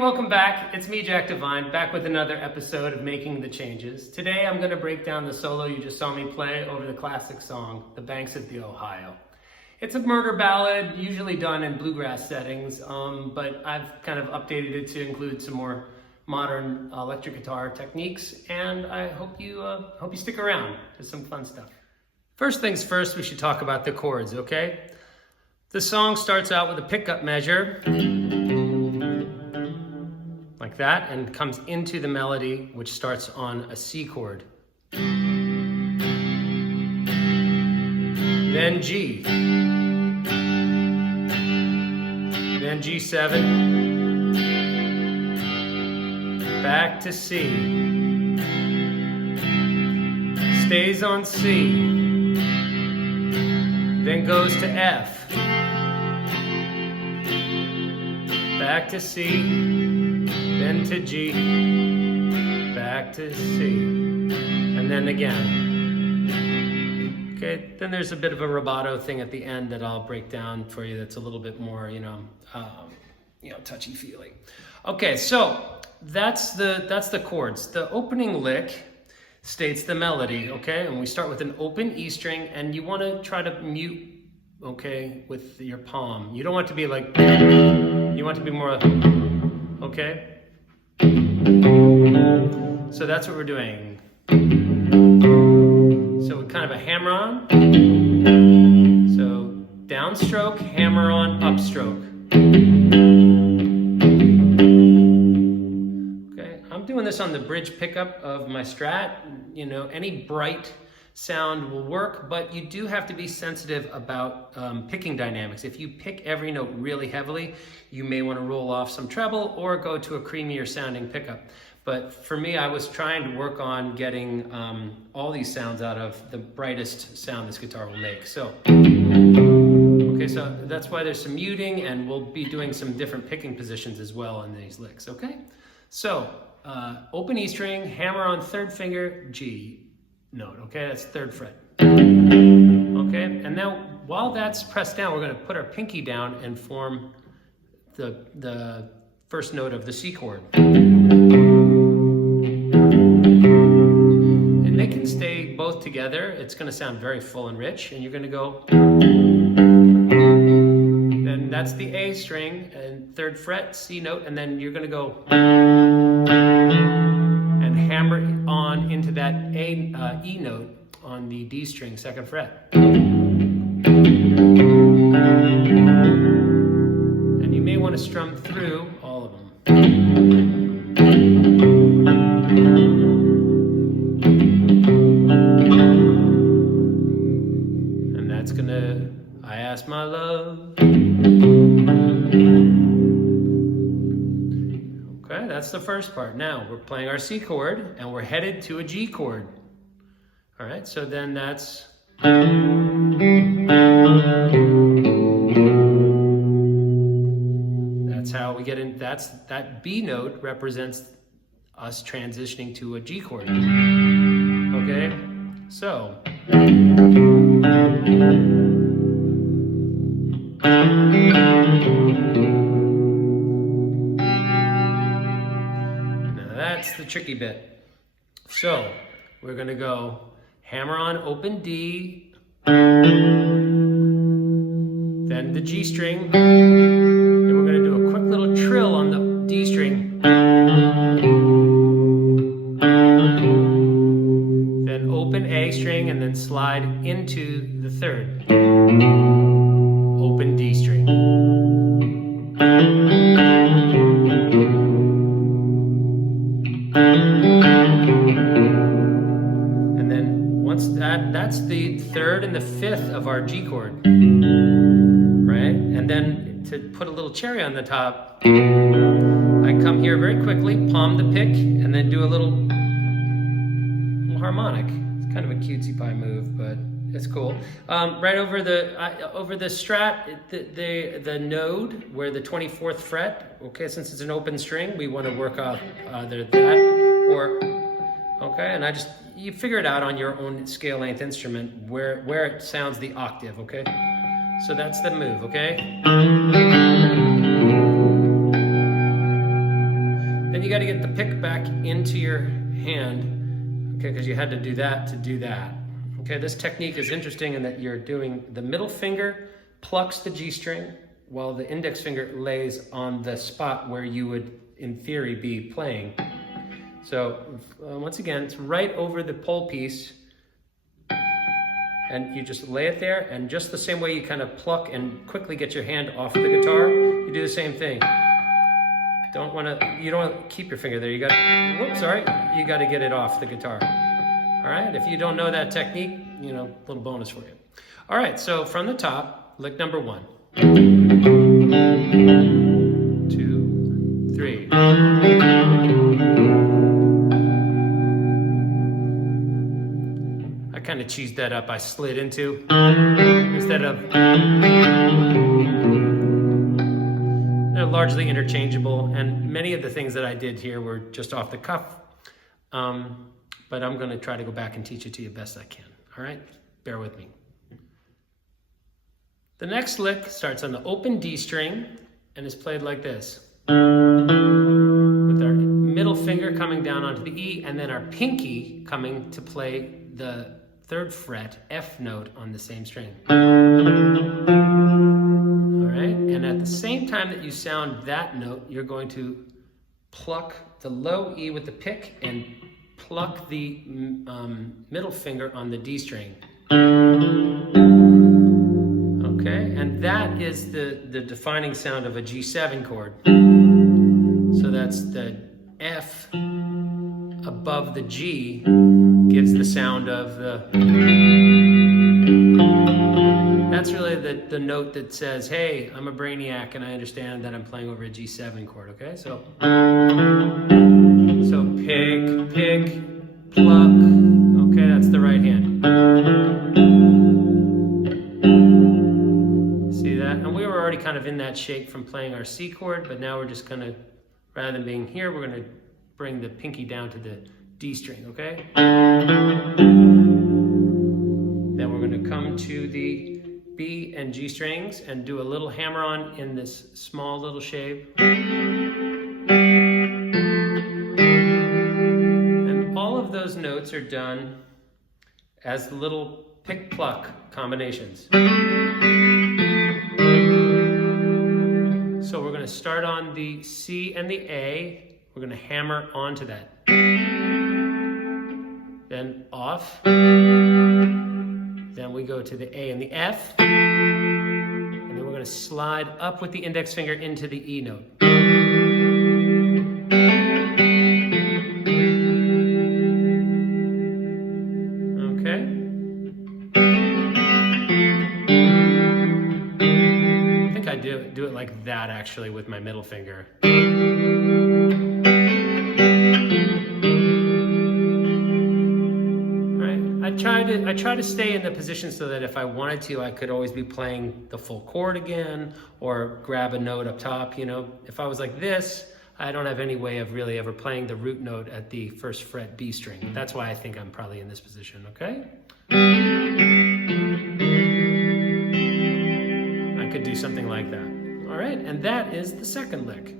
welcome back. It's me, Jack Divine, back with another episode of Making the Changes. Today I'm going to break down the solo you just saw me play over the classic song, The Banks of the Ohio. It's a murder ballad, usually done in bluegrass settings, but I've kind of updated it to include some more modern electric guitar techniques, and I hope you stick around. There's some fun stuff. First things first, we should talk about the chords, okay? The song starts out with a pickup measure, like that, and comes into the melody, which starts on a C chord. Then G. Then G7. Back to C. Stays on C. Then goes to F. Back to C. Then to G, back to C, and then again. Okay, then there's a bit of a rubato thing at the end that I'll break down for you that's a little bit more, touchy-feely. Okay, so that's the chords. The opening lick states the melody, okay? And we start with an open E string, and you want to try to mute, okay, with your palm. You don't want it to be like, you want it to be more, okay? So that's what we're doing. So kind of a hammer on. So downstroke, hammer on, upstroke. Okay, I'm doing this on the bridge pickup of my Strat. You know, any bright sound will work, but you do have to be sensitive about picking dynamics. If you pick every note really heavily, you may want to roll off some treble or go to a creamier sounding pickup. But for me, I was trying to work on getting all these sounds out of the brightest sound this guitar will make. So, okay, so that's why there's some muting, and we'll be doing some different picking positions as well on these licks, okay? So, open E string, hammer on third finger, G note, okay? That's third fret. Okay, and now while that's pressed down, we're gonna put our pinky down and form the first note of the C chord. And they can stay both together. It's gonna sound very full and rich, and you're gonna go, then that's the A string and third fret, C note, and then you're gonna go and hammer on into that E note on the D string, second fret. And you may want to strum through all of them. And that's gonna, I ask my love. Okay, that's the first part. Now we're playing our C chord and we're headed to a G chord. All right, so then that's how we get in. That B note represents us transitioning to a G chord. Okay, so now that's the tricky bit. So we're gonna go hammer on open D, then the G string, then we're going to do a quick little trill on the D string, then open A string and then slide into the third, open D string. That's the third and the fifth of our G chord, right? And then to put a little cherry on the top, I come here very quickly, palm the pick, and then do a little harmonic. It's kind of a cutesy pie move, but it's cool. Right over the Strat, the node where the 24th fret. Okay, since it's an open string, we want to work off either that or. Okay, and you figure it out on your own scale length instrument where it sounds the octave, okay? So that's the move, okay? got to get the pick back into your hand, okay, because you had to do that to do that. Okay, this technique is interesting in that you're doing the middle finger plucks the G string while the index finger lays on the spot where you would, in theory, be playing. So once again, it's right over the pole piece, and you just lay it there, and just the same way you kind of pluck and quickly get your hand off of the guitar, you do the same thing. You don't want to keep your finger there. You got to get it off the guitar. All right, if you don't know that technique, you know, little bonus for you. All right, so from the top, lick number 1. 2, 3. I kind of cheesed that up. I slid into, instead of, they're largely interchangeable, and many of the things that I did here were just off the cuff. But I'm going to try to go back and teach it to you best I can. All right? Bear with me. The next lick starts on the open D string and is played like this. With our middle finger coming down onto the E, and then our pinky coming to play the 3rd fret F note on the same string. All right? And at the same time that you sound that note, you're going to pluck the low E with the pick and pluck the middle finger on the D string. Okay, and that is the defining sound of a G7 chord. So that's the F above the G gives the sound of the... That's really the note that says, hey, I'm a brainiac and I understand that I'm playing over a G7 chord, okay? So pick, pluck. Okay, that's the right hand. See that? And we were already kind of in that shape from playing our C chord, but now we're just gonna, rather than being here, we're gonna bring the pinky down to the D string, okay? Then we're gonna come to the B and G strings and do a little hammer on in this small little shape. Those notes are done as little pick pluck combinations. So we're going to start on the C and the A. We're going to hammer onto that. Then off. Then we go to the A and the F. And then we're going to slide up with the index finger into the E note. Do it like that actually with my middle finger. Right? I try to stay in the position so that if I wanted to, I could always be playing the full chord again or grab a note up top, you know. If I was like this, I don't have any way of really ever playing the root note at the 1st fret B string. That's why I think I'm probably in this position, okay? I could do something like that. All right, and that is the 2nd lick.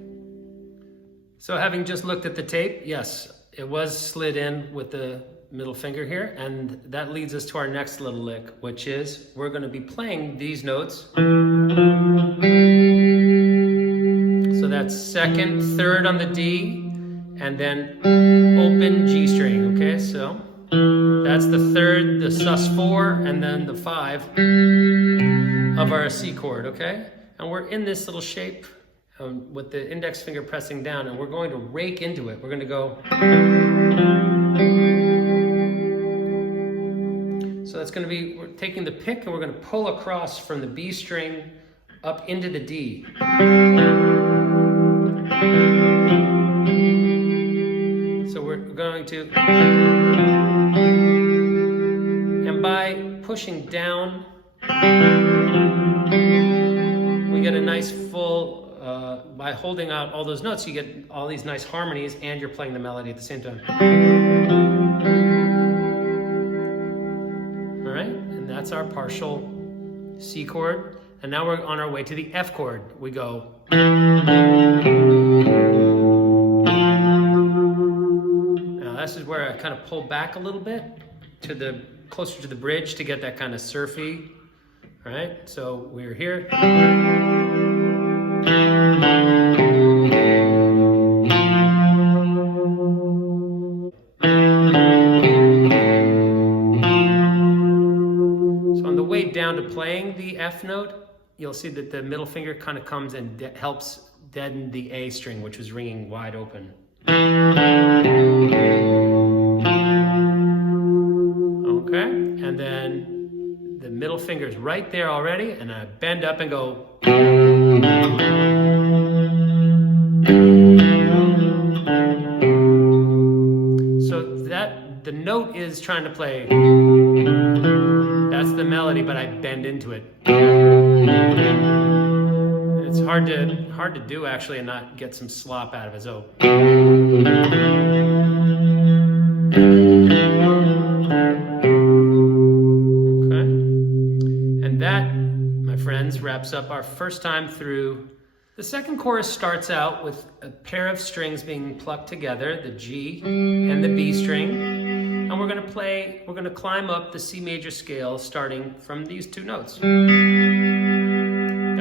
So having just looked at the tape, yes, it was slid in with the middle finger here, and that leads us to our next little lick, which is we're going to be playing these notes. So that's 2nd, 3rd on the D, and then open G string, okay? So that's the 3rd, the sus4, and then the 5 of our C chord, okay? And we're in this little shape with the index finger pressing down, and we're going to rake into it. We're going to go. So that's going to be, we're taking the pick and we're going to pull across from the B string up into the D. So we're going to, and by pushing down, we get a nice full, by holding out all those notes, you get all these nice harmonies and you're playing the melody at the same time. All right, and that's our partial C chord. And now we're on our way to the F chord. We go. this is where I kind of pull back a little bit to the closer to the bridge to get that kind of surfy. All right, so we're here. So on the way down to playing the F note, you'll see that the middle finger kind of comes and helps deaden the A string, which was ringing wide open. Okay, and then the middle finger is right there already, and I bend up and go. So that the note is trying to play. That's the melody, but I bend into it. It's hard to do actually and not get some slop out of it. So. Okay. And that, my friends, wraps up our first time through. The second chorus starts out with a pair of strings being plucked together, the G and the B string. And we're going to climb up the C major scale starting from these two notes. Then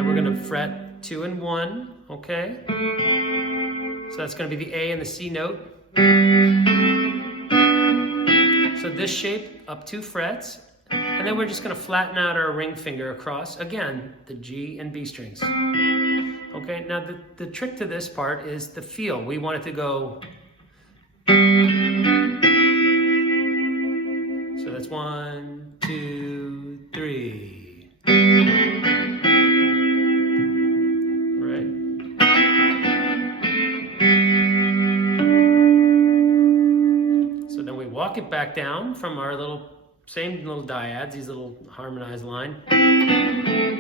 we're going to fret 2 and 1, okay? So that's going to be the A and the C note. So this shape, up 2 frets, and then we're just going to flatten out our ring finger across, again, the G and B strings. Okay, now the trick to this part is the feel. We want it to go. So that's 1, 2, 3. Right. So then we walk it back down from our same little dyads, these little harmonized line. And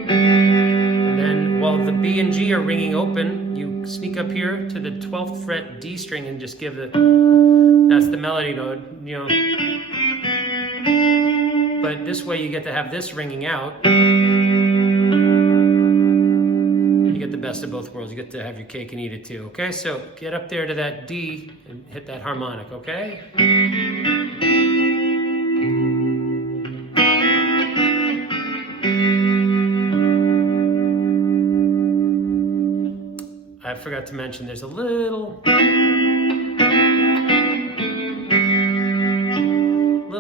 then while the B and G are ringing open, you sneak up here to the 12th fret D string and just give that's the melody note, you know. But this way you get to have this ringing out. You get the best of both worlds. You get to have your cake and eat it too, okay? So get up there to that D and hit that harmonic, okay? I forgot to mention there's a little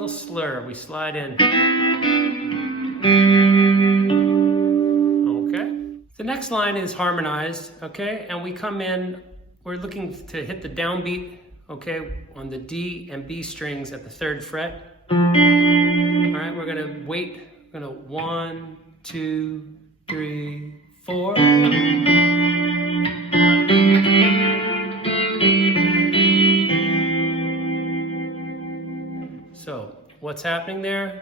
slur we slide in. Okay. The next line is harmonized, okay? And we come in, we're looking to hit the downbeat, okay, on the D and B strings at the 3rd fret. All right, we're gonna wait. We're gonna 1, 2, 3, 4. So, what's happening there?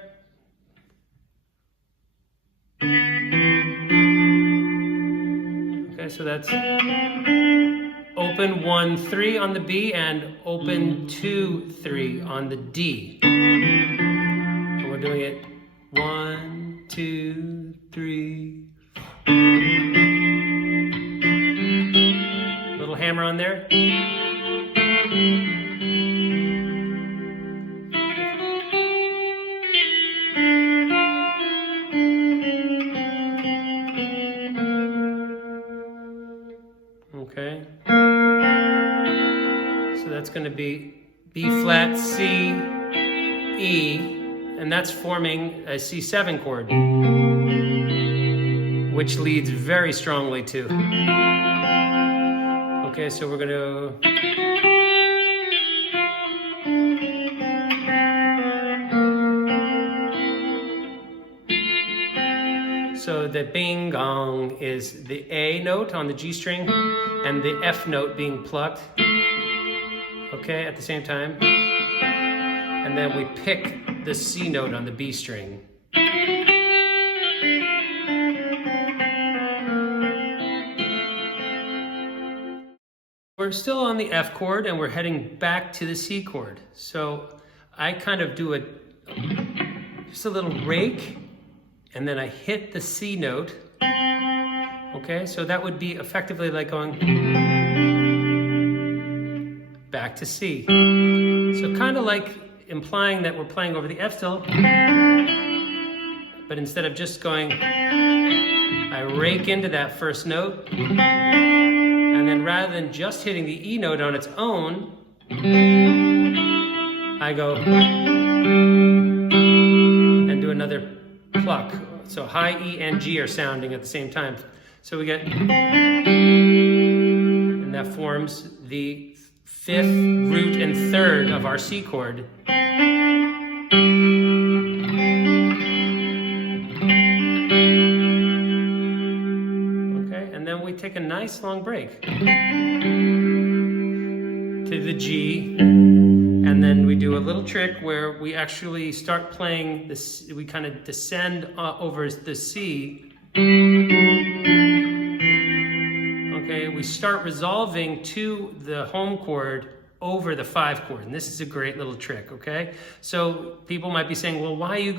Okay, so that's open 1, 3 on the B and open 2, 3 on the D. And we're doing it 1, 2, 3. Little hammer on there. Okay, so that's going to be B flat, C, E, and that's forming a C7 chord, which leads very strongly to. Okay, so we're going to. So the bing gong is the A note on the G string and the F note being plucked, okay, at the same time. And then we pick the C note on the B string. We're still on the F chord and we're heading back to the C chord. So I kind of do just a little rake, and then I hit the C note, okay? So that would be effectively like going back to C. So kind of like implying that we're playing over the F still, but instead of just going, I rake into that first note, and then rather than just hitting the E note on its own, I go and do another pluck. So high E and G are sounding at the same time. So we get, and that forms the fifth, root, and third of our C chord. Okay, and then we take a nice long break to the G, and then we do a little trick where we actually start playing this, we kind of descend over the C. Okay, we start resolving to the home chord over the 5 chord, and this is a great little trick, okay? So people might be saying, well, why are you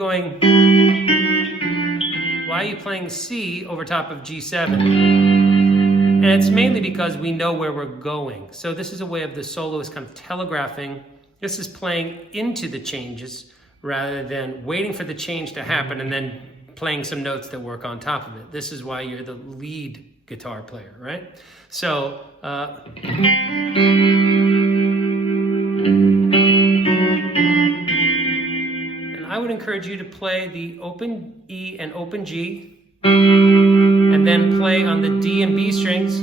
playing C over top of G7? And it's mainly because we know where we're going. So this is a way of the soloist kind of telegraphing. This is playing into the changes rather than waiting for the change to happen and then playing some notes that work on top of it. This is why you're the lead guitar player, right? So, and I would encourage you to play the open E and open G, and then play on the D and B strings.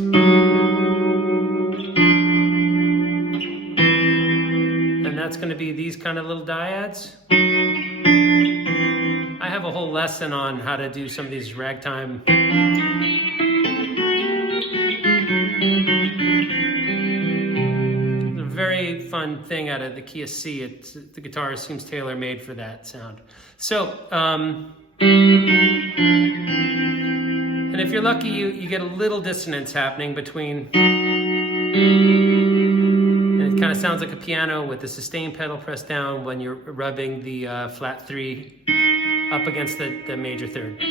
And that's going to be these kind of little dyads. I have a whole lesson on how to do some of these ragtime. It's a very fun thing out of the key of C. The guitar seems tailor-made for that sound. So, and if you're lucky, you get a little dissonance happening between, and it kind of sounds like a piano with the sustain pedal pressed down when you're rubbing the flat 3 up against the major third.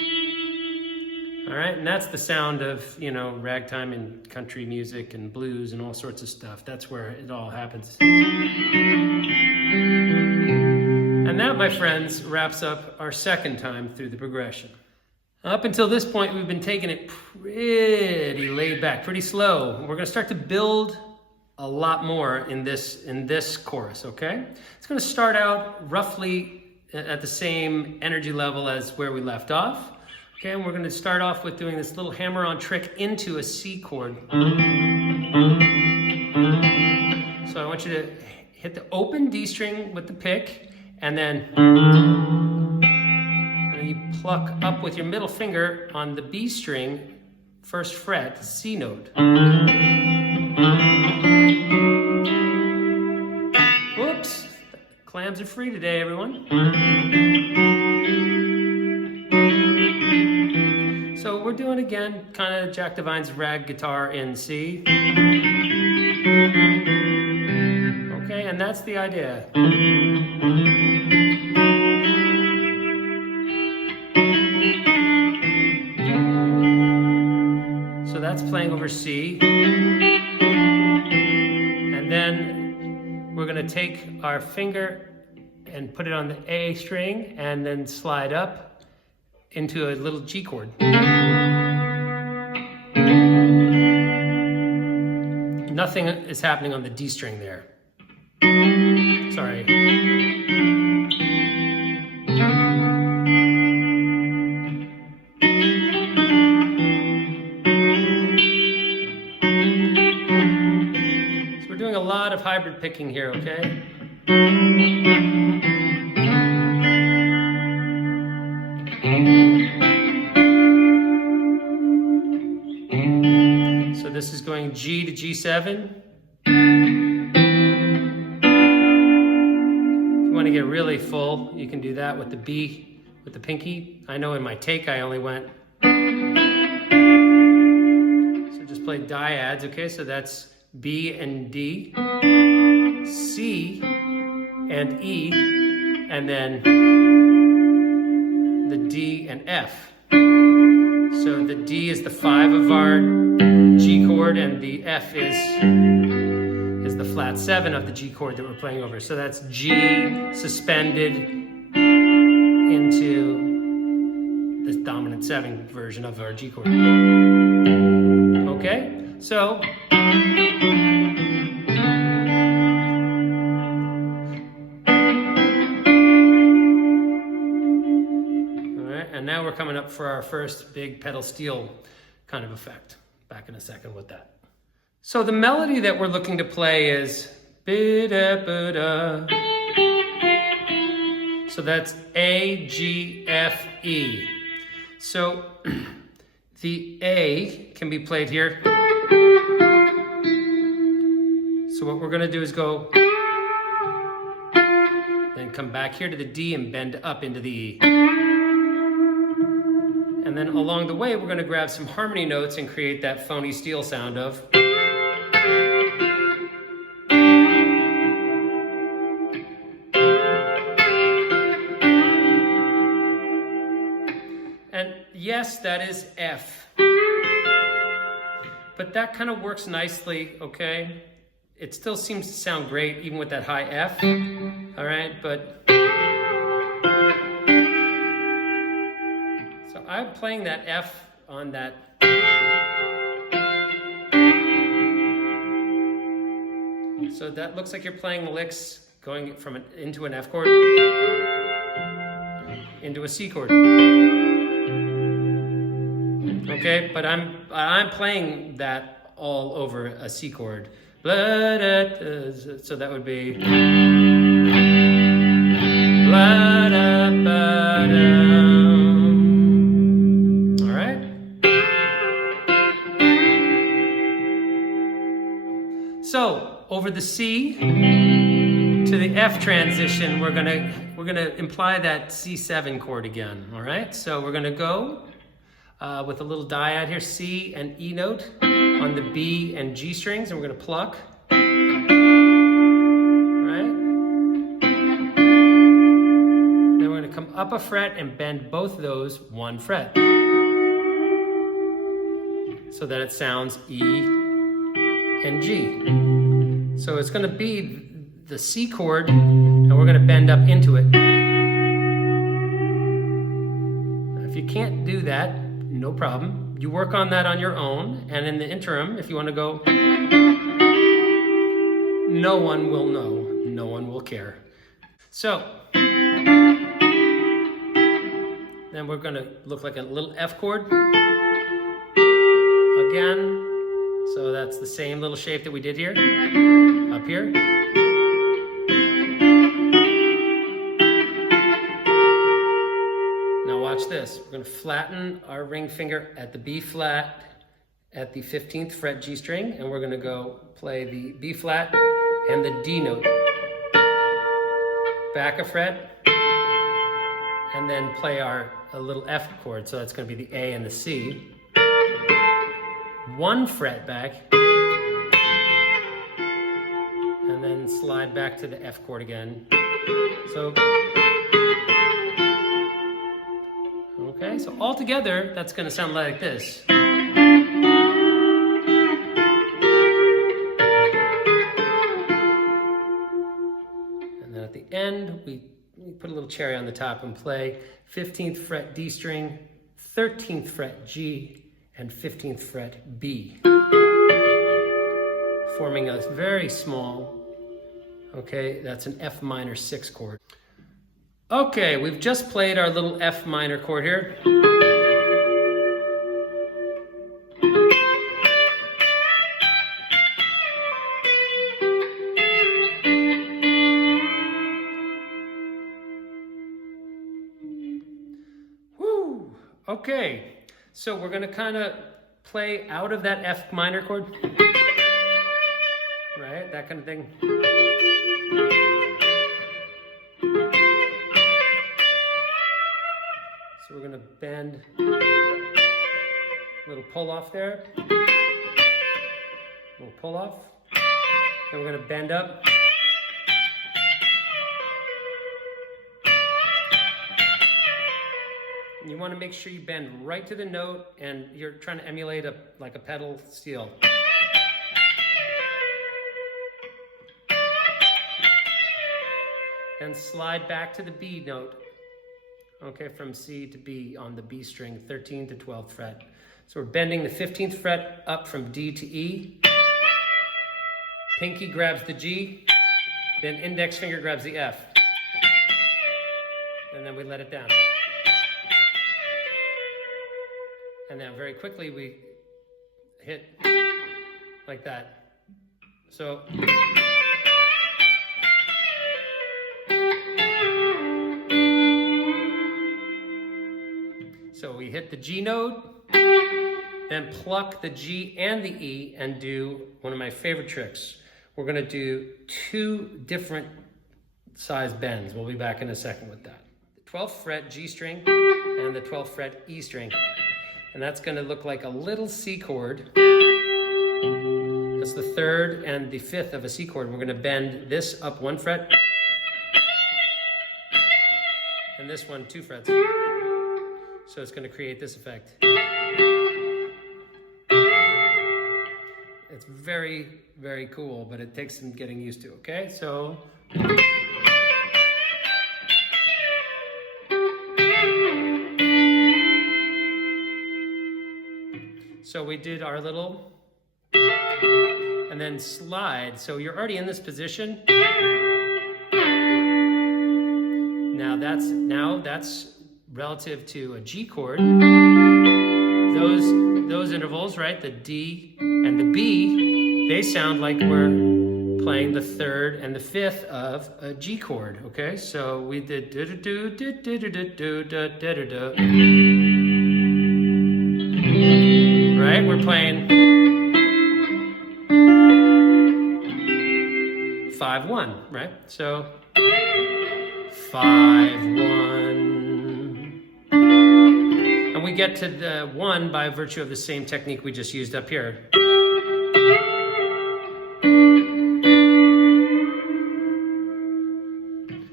All right, and that's the sound of, you know, ragtime and country music and blues and all sorts of stuff. That's where it all happens. And that, my friends, wraps up our second time through the progression. Up until this point, we've been taking it pretty laid back, pretty slow. We're going to start to build a lot more in this chorus, okay? It's going to start out roughly at the same energy level as where we left off. Okay, and we're going to start off with doing this little hammer-on trick into a C chord. So I want you to hit the open D string with the pick, and then you pluck up with your middle finger on the B string, first fret, C note. Whoops, clams are free today, everyone. So we're doing again, kind of Jack Devine's rag guitar in C. Okay, and that's the idea. So that's playing over C. And then we're going to take our finger and put it on the A string and then slide up into a little G chord. Nothing is happening on the D string there. Sorry. So we're doing a lot of hybrid picking here, okay? So this is going G to G7. If you want to get really full, you can do that with the B, with the pinky. I know in my take I only went. So just play dyads, okay? So that's B and D, C and E, and then the D and F. So the D is the 5 of our G chord, and the F is is the flat 7 of the G chord that we're playing over. So that's G suspended into this dominant 7 version of our G chord. Okay, so and now we're coming up for our first big pedal steel kind of effect. Back in a second with that. So the melody that we're looking to play is bi-da-ba-da. So that's A, G, F, E. So the A can be played here. So what we're gonna do is go, then come back here to the D and bend up into the E. And then along the way, we're going to grab some harmony notes and create that phony steel sound of. And yes, that is F. But that kind of works nicely, okay? It still seems to sound great, even with that high F. All right, but so I'm playing that F on that. So that looks like you're playing licks going from into an F chord, into a C chord. Okay, but I'm playing that all over a C chord. So that would be. So over the C to the F transition, we're gonna imply that C7 chord again. All right. So we're gonna go with a little dyad here, C and E note on the B and G strings, and we're gonna pluck. Right. Then we're gonna come up a fret and bend both those 1 fret, so that it sounds E and G. So it's going to be the C chord, and we're going to bend up into it. Now, if you can't do that, no problem. You work on that on your own, and in the interim, if you want to go, no one will know, no one will care. So then we're going to look like a little F chord again. So that's the same little shape that we did here, up here. Now watch this. We're going to flatten our ring finger at the B flat at the 15th fret G string, and we're going to go play the B flat and the D note. Back a fret, and then play a little F chord. So that's going to be the A and the C. 1 fret back, and then slide back to the F chord again. So, okay, so all together, that's going to sound like this. And then at the end, we put a little cherry on the top and play 15th fret D string, 13th fret G, and 15th fret B, forming a very small, okay, that's an F minor 6 chord. Okay, we've just played our little F minor chord here. Woo! Okay. So we're going to kind of play out of that F minor chord, right? That kind of thing. So we're going to bend, little pull off there, little pull off, then we're going to bend up. You want to make sure you bend right to the note, and you're trying to emulate like a pedal steel. then slide back to the B note. Okay, from C to B on the B string, 13th to 12th fret. So we're bending the 15th fret up from D to E. Pinky grabs the G, then index finger grabs the F. And then we let it down. And then very quickly we hit like that. So we hit the G note, then pluck the G and the E and do one of my favorite tricks. We're gonna do 2 different size bends. We'll be back in a second with that. The 12th fret G string and the 12th fret E string. And that's gonna look like a little C chord. That's the 3rd and the 5th of a C chord. We're gonna bend this up 1 fret and this one 2 frets. So it's going to create this effect. It's very, very cool, but it takes some getting used to, okay? So we did our little, and then slide. So you're already in this position. Now that's relative to a G chord. Those intervals, right? The D and the B, they sound like we're playing the 3rd and the 5th of a G chord. Okay, so we did do do do do do do do do do do. Right, we're playing 5-1, right? So 5-1. And we get to the 1 by virtue of the same technique we just used up here.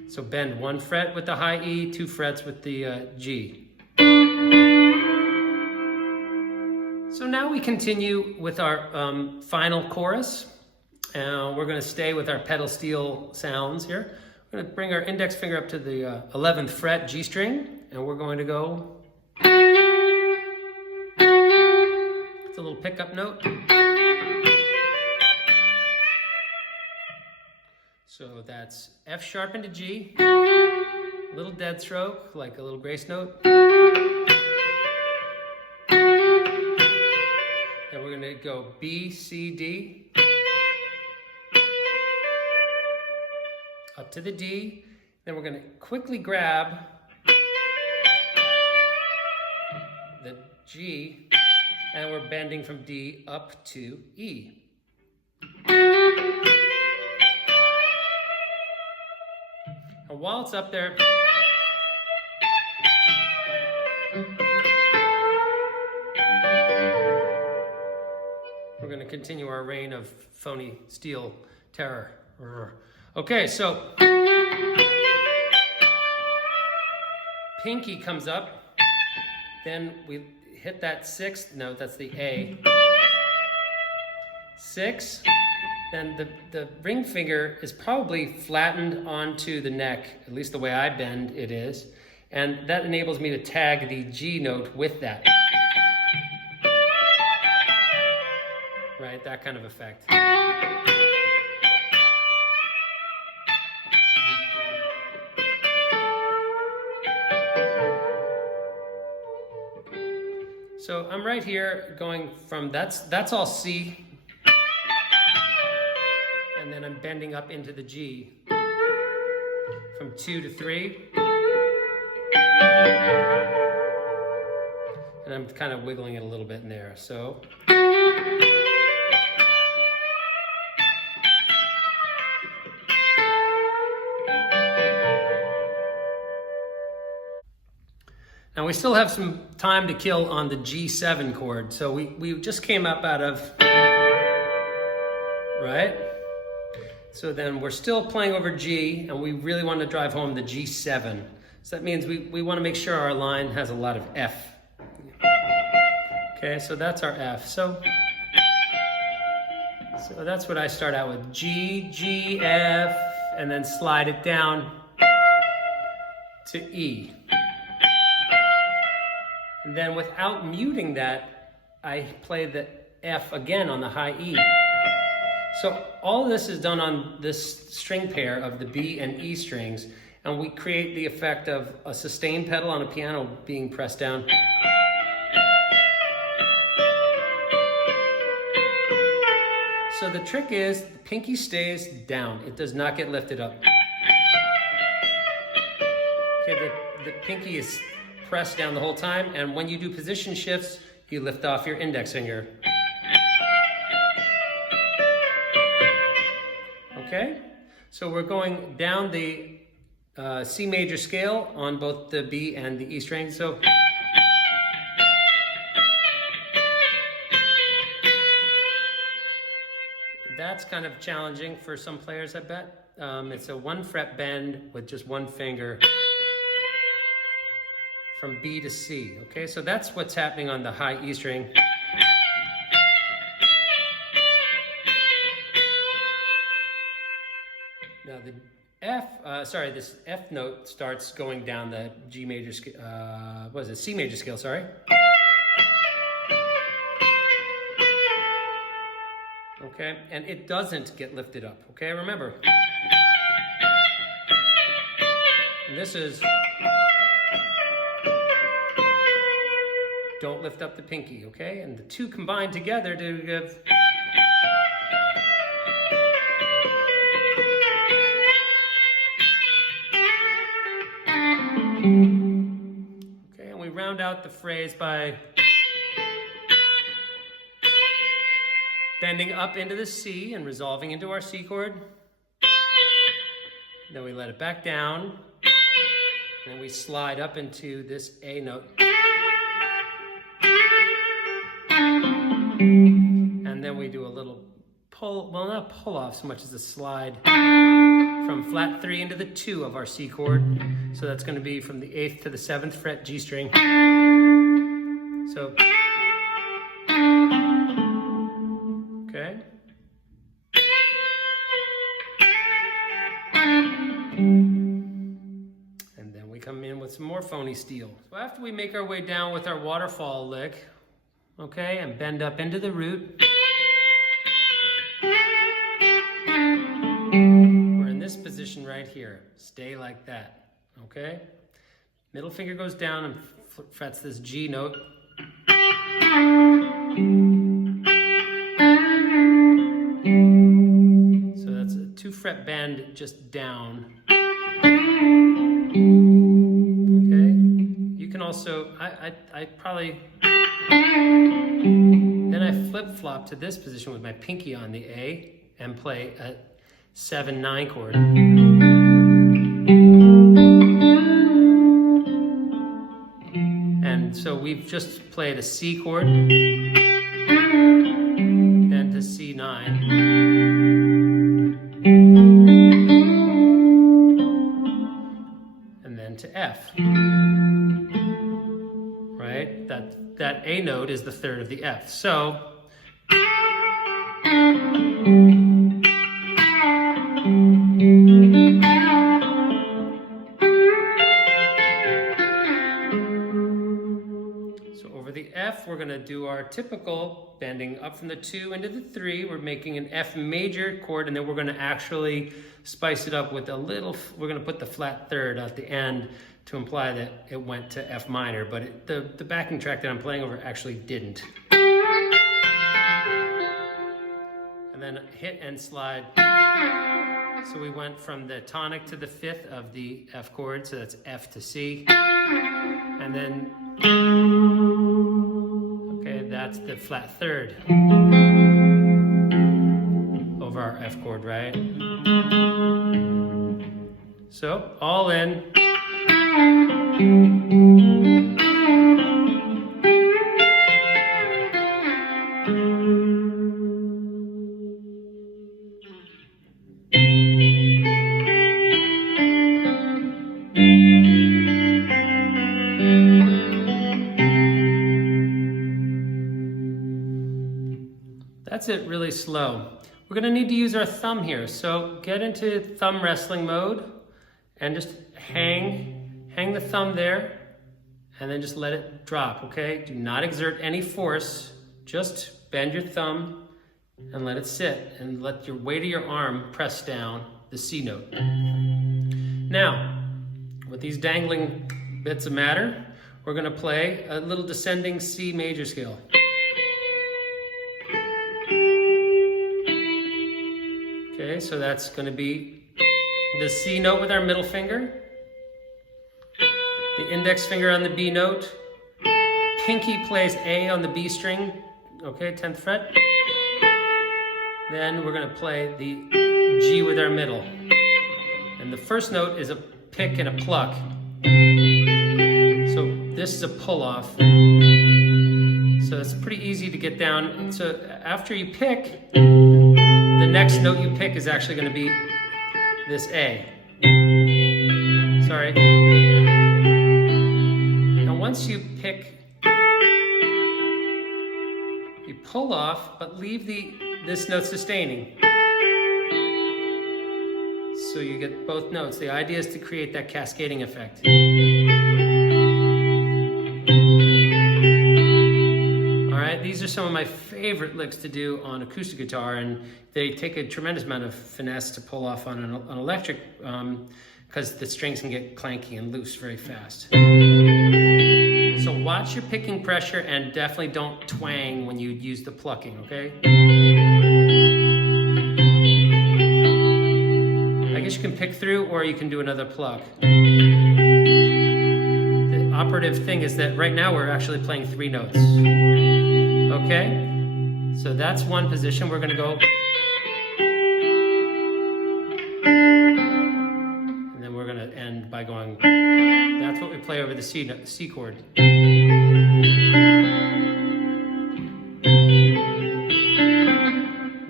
So bend 1 fret with the high E, 2 frets with the G. So now we continue with our final chorus. We're going to stay with our pedal steel sounds here. We're going to bring our index finger up to the 11th fret G string, and we're going to go. It's a little pickup note. So that's F sharp into G, a little dead stroke, like a little grace note. And we're going to go B, C, D. Up to the D, then we're going to quickly grab the G, and we're bending from D up to E. And while it's up there, we're going to continue our reign of phony steel terror. Okay, so pinky comes up, then we hit that 6th note, that's the A. 6, then the ring finger is probably flattened onto the neck, at least the way I bend it is, and that enables me to tag the G note with that. Right, that kind of effect. So I'm right here going from, that's all C, and then I'm bending up into the G from 2 to 3, and I'm kind of wiggling it a little bit in there, so. Now we still have some time to kill on the G7 chord. So we just came up out of, right? So then we're still playing over G, and we really want to drive home the G7. So that means we want to make sure our line has a lot of F. Okay, so that's our F. So that's what I start out with. G, G, F, and then slide it down. to E. And then without muting that, I play the F again on the high E. So all of this is done on this string pair of the B and E strings, and we create the effect of a sustain pedal on a piano being pressed down. So the trick is the pinky stays down. It does not get lifted up. Okay, the pinky is pressed down the whole time, and when you do position shifts, you lift off your index finger. Okay, so we're going down the C major scale on both the B and the E string. So that's kind of challenging for some players, I bet. It's a 1 fret bend with just one finger from B to C. Okay, so that's what's happening on the high E string. Now the this F note starts going down the G major scale, C major scale, sorry. Okay, and it doesn't get lifted up, okay, remember. And this is, don't lift up the pinky, okay? And the two combine together to give. Okay, and we round out the phrase by bending up into the C and resolving into our C chord. Then we let it back down. And we slide up into this A note. And then we do a little pull, well, not pull off so much as a slide from flat 3 into the 2 of our C chord. So that's going to be from the 8th to the 7th fret G string. So, okay. And then we come in with some more phony steel. So after we make our way down with our waterfall lick, okay, and bend up into the root, we're in this position right here. Stay like that, okay? Middle finger goes down and frets this G note. So that's a 2 fret bend just down. Okay, you can also, I probably, then I flip-flop to this position with my pinky on the A and play a 7-9 chord. And so we've just played a C chord, then to C9, and then to F. Right? That A note is the 3rd of the F. So over the F, we're going to do our typical bending up from the 2 into the 3. We're making an F major chord, and then we're going to actually spice it up with a little, we're going to put the flat 3rd at the end to imply that it went to F minor, but the backing track that I'm playing over actually didn't. And then hit and slide. So we went from the tonic to the 5th of the F chord, so that's F to C. And then, okay, that's the flat 3rd over our F chord, right? So, all in. That's it, really slow. We're going to need to use our thumb here. So get into thumb wrestling mode and just hang hang the thumb there, and then just let it drop, okay? Do not exert any force. Just bend your thumb and let it sit, and let your weight of your arm press down the C note. Now, with these dangling bits of matter, we're gonna play a little descending C major scale. Okay, so that's gonna be the C note with our middle finger, the index finger on the B note, pinky plays A on the B string, okay, 10th fret. Then we're gonna play the G with our middle. And the first note is a pick and a pluck. So this is a pull off. So it's pretty easy to get down. So after you pick, the next note you pick is actually gonna be this A. Sorry. Now once you pick, you pull off, but leave this note sustaining. So you get both notes. The idea is to create that cascading effect. All right, these are some of my favorite licks to do on acoustic guitar, and they take a tremendous amount of finesse to pull off on an electric, because the strings can get clanky and loose very fast. So watch your picking pressure, and definitely don't twang when you use the plucking, okay? I guess you can pick through, or you can do another pluck. The operative thing is that right now we're actually playing 3 notes. Okay? So that's one position. We're gonna go. And then we're gonna end by going, that's what we play over the C chord.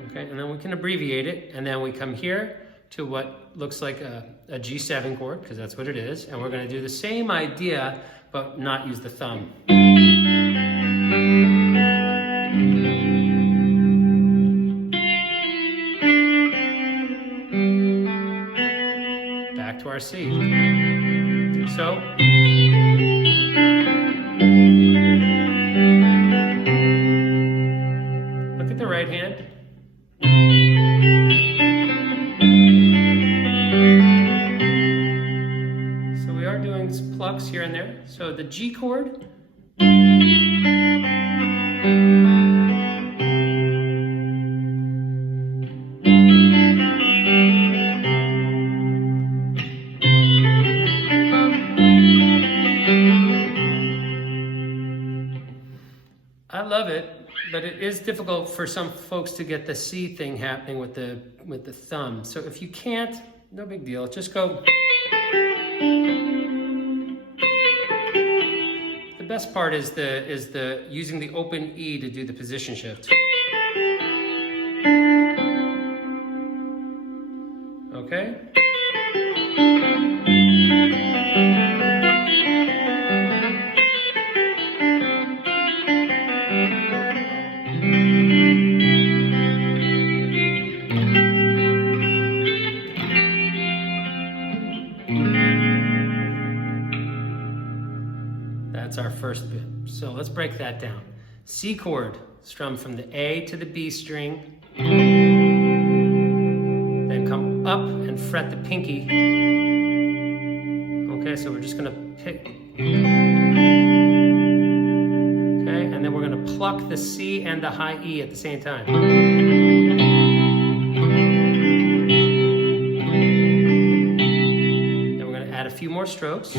Okay, and then we can abbreviate it, and then we come here to what looks like a G7 chord, because that's what it is, and we're going to do the same idea, but not use the thumb. Back to our C. So, look at the right hand. Plucks here and there. So the G chord, I love it, but it is difficult for some folks to get the C thing happening with the thumb. So if you can't, no big deal. Just go. The best part is the using the open E to do the position shift. Okay? That's our first bit. So let's break that down. C chord, strum from the A to the B string. Then come up and fret the pinky. Okay, so we're just gonna pick. Okay, and then we're gonna pluck the C and the high E at the same time. Then we're gonna add a few more strokes.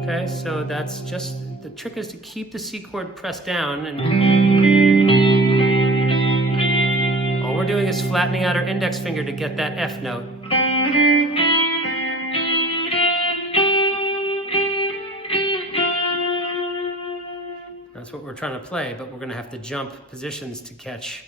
Okay, so that's just, the trick is to keep the C chord pressed down, and all we're doing is flattening out our index finger to get that F note. That's what we're trying to play, but we're going to have to jump positions to catch.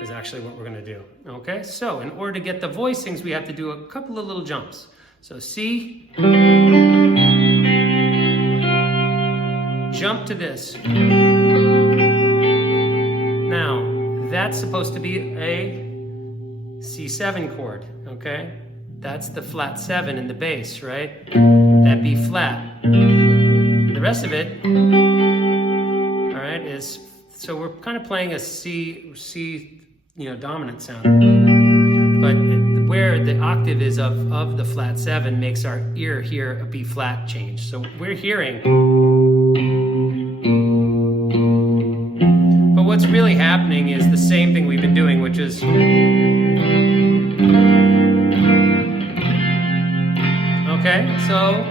Is actually what we're going to do. Okay, so in order to get the voicings, we have to do a couple of little jumps. So C, jump to this. Now, that's supposed to be a C7 chord, okay? That's the flat 7 in the bass, right? That B flat. The rest of it, all right, is, so we're kind of playing a C, dominant sound. But where the octave is of the flat 7 makes our ear hear a B flat change. So we're hearing. But what's really happening is the same thing we've been doing, which is. Okay, so.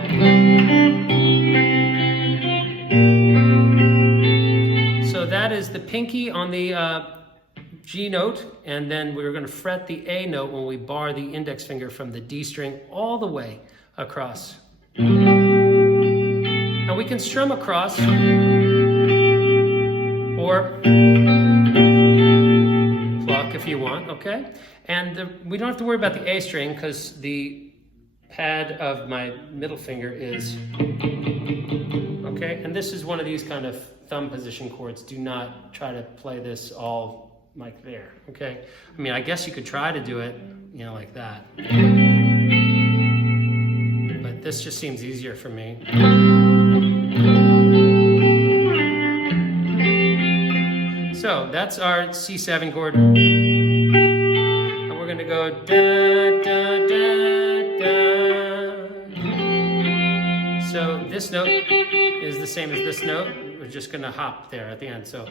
So that is the pinky on the G note, and then we're going to fret the A note when we bar the index finger from the D string all the way across. Now we can strum across or pluck if you want, okay? And we don't have to worry about the A string because the pad of my middle finger is, okay? And this is one of these kind of thumb position chords. Do not try to play this all like there, okay? I mean, I guess you could try to do it, like that. But this just seems easier for me. So that's our C7 chord. And we're gonna go da, da, da, da. So this note is the same as this note. We're just gonna hop there at the end, so.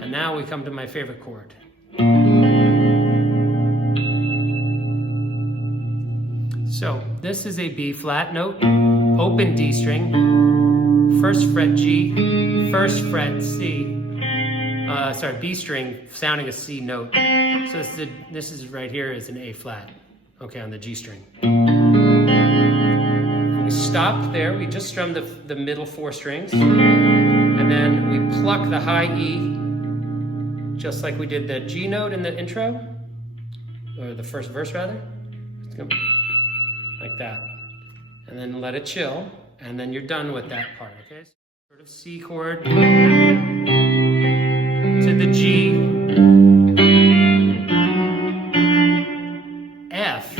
And now we come to my favorite chord. So this is a B flat note, open D string, first fret G, first fret C, B string sounding a C note. So this is right here is an A flat, okay, on the G string. We stop there, we just strum the middle 4 strings, and then we pluck the high E, just like we did the G note in the intro, or the first verse rather. Like that. And then let it chill, and then you're done with that part, okay? Sort of C chord to the G, F,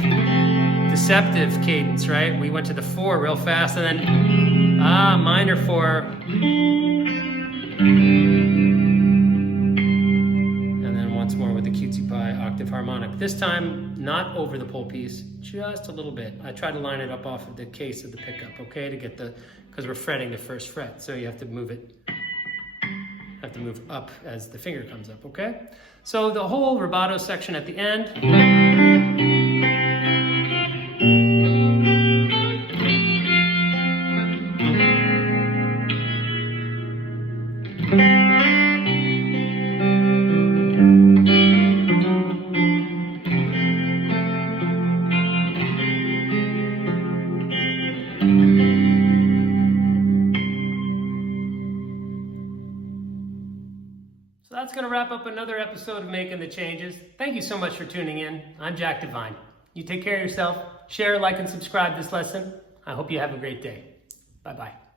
deceptive cadence, right? We went to the 4 real fast, and then minor 4, and then once more with the cutesy pie octave harmonic. This time, not over the pole piece, just a little bit. I try to line it up off of the case of the pickup, okay, to get because we're fretting the first fret, so you have to move up as the finger comes up, okay? So the whole rubato section at the end. So that's going to wrap up another episode of Making the Changes. Thank you so much for tuning in. I'm Jack Devine. You take care of yourself. Share, like, and subscribe this lesson. I hope you have a great day. Bye-bye.